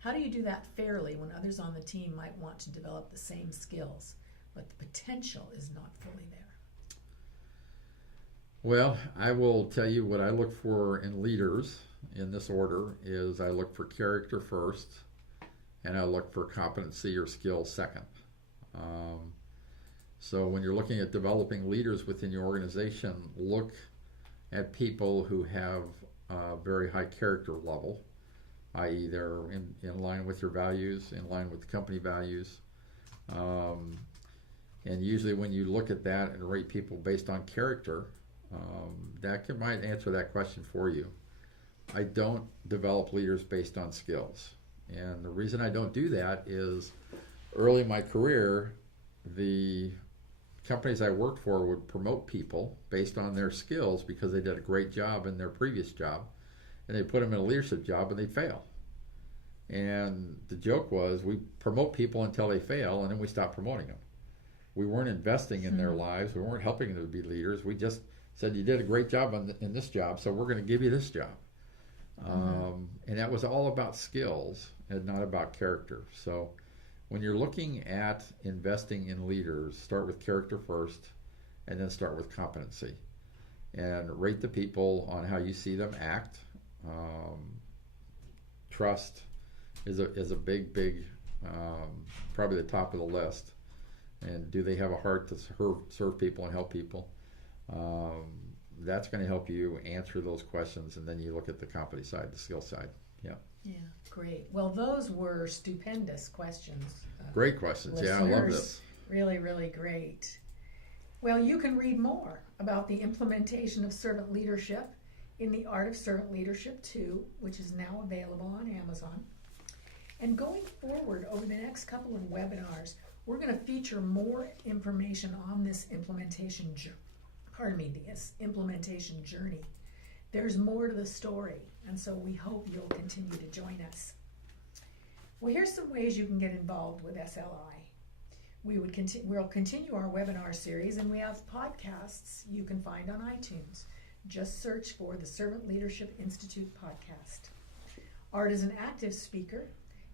How do you do that fairly when others on the team might want to develop the same skills, but the potential is not fully there? Well, I will tell you what I look for in leaders in this order is I look for character first, and I look for competency or skill second. So when you're looking at developing leaders within your organization, look at people who have a very high character level, i.e. they're in line with your values, in line with the company values. And usually when you look at that and rate people based on character, might answer that question for you. I don't develop leaders based on skills. And the reason I don't do that is early in my career, the companies I worked for would promote people based on their skills because they did a great job in their previous job, and they put them in a leadership job and they'd fail. And the joke was we promote people until they fail, and then we stop promoting them. We weren't investing in their lives. We weren't helping them to be leaders. We just said, you did a great job in this job, so we're going to give you this job. And that was all about skills and not about character. So when you're looking at investing in leaders, start with character first, and then start with competency. And rate the people on how you see them act. Trust is a big, probably the top of the list. And do they have a heart to serve people and help people? That's going to help you answer those questions, and then you look at the competency side, the skill side. Yeah, great. Well, those were stupendous questions. Great questions. Yeah, I love this. Really, really great. Well, you can read more about the implementation of servant leadership in The Art of Servant Leadership 2, which is now available on Amazon. And going forward over the next couple of webinars, we're going to feature more information on this implementation journey. There's more to the story, and so we hope you'll continue to join us. Well, here's some ways you can get involved with SLI. We'll continue our webinar series, and we have podcasts you can find on iTunes. Just search for the Servant Leadership Institute podcast. Art is an active speaker,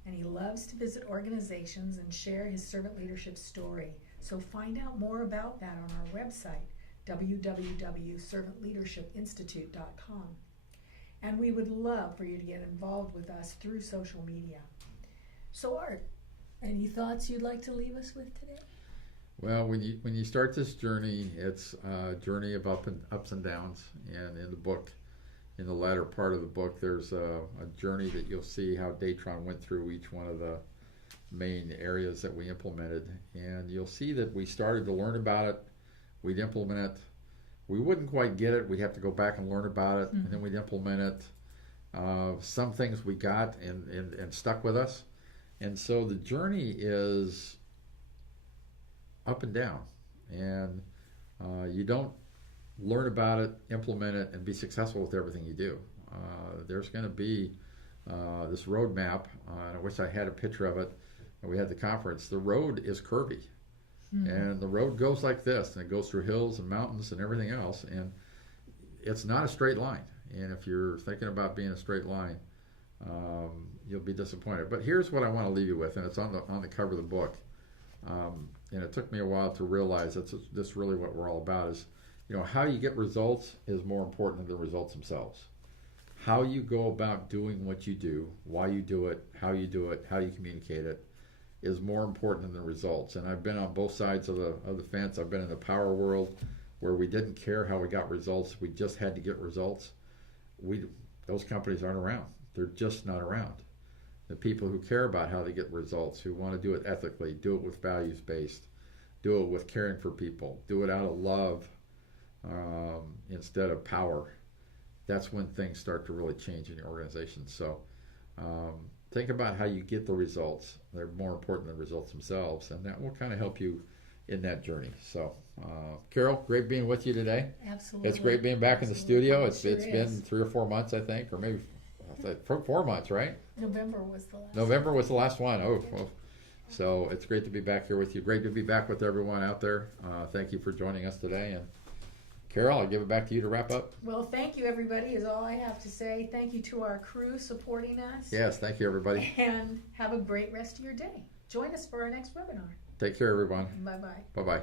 and he loves to visit organizations and share his servant leadership story. So find out more about that on our website, www.servantleadershipinstitute.com. And we would love for you to get involved with us through social media. So Art, Any thoughts you'd like to leave us with today? Well, when you start this journey, it's a journey of ups and downs. And in the book, in the latter part of the book, there's a journey that you'll see how Datron went through each one of the main areas that we implemented. And you'll see that we started to learn about it, we'd implement it. We wouldn't quite get it, we'd have to go back and learn about it, and then we'd implement it. Some things we got and stuck with us. And so the journey is up and down. And you don't learn about it, implement it, and be successful with everything you do. There's going to be this roadmap, and I wish I had a picture of it when we had the conference. The road is curvy. And the road goes like this, and it goes through hills and mountains and everything else, and it's not a straight line. And if you're thinking about being a straight line, you'll be disappointed. But here's what I want to leave you with, and it's on the cover of the book. And it took me a while to realize that's really what we're all about. Is, how you get results is more important than the results themselves. How you go about doing what you do, why you do it, how you communicate it, is more important than the results. And I've been on both sides of the fence. I've been in the power world where we didn't care how we got results. We just had to get results. Those companies aren't around. They're just not around. The people who care about how they get results, who want to do it ethically, do it with values-based, do it with caring for people, do it out of love instead of power, that's when things start to really change in your organization. So think about how you get the results. They're more important than the results themselves, and that will kind of help you in that journey. So, Carol, great being with you today. Absolutely. It's great being back in the studio. It's Sure been 3 or 4 months, I think, or maybe 4 months, right? November was the last. November was the last one. Oh, well. So it's great to be back here with you. Great to be back with everyone out there. Thank you for joining us today. And Carol, I'll give it back to you to wrap up. Well, thank you, everybody, is all I have to say. Thank you to our crew supporting us. Yes, thank you, everybody. And have a great rest of your day. Join us for our next webinar. Take care, everyone. Bye-bye. Bye-bye.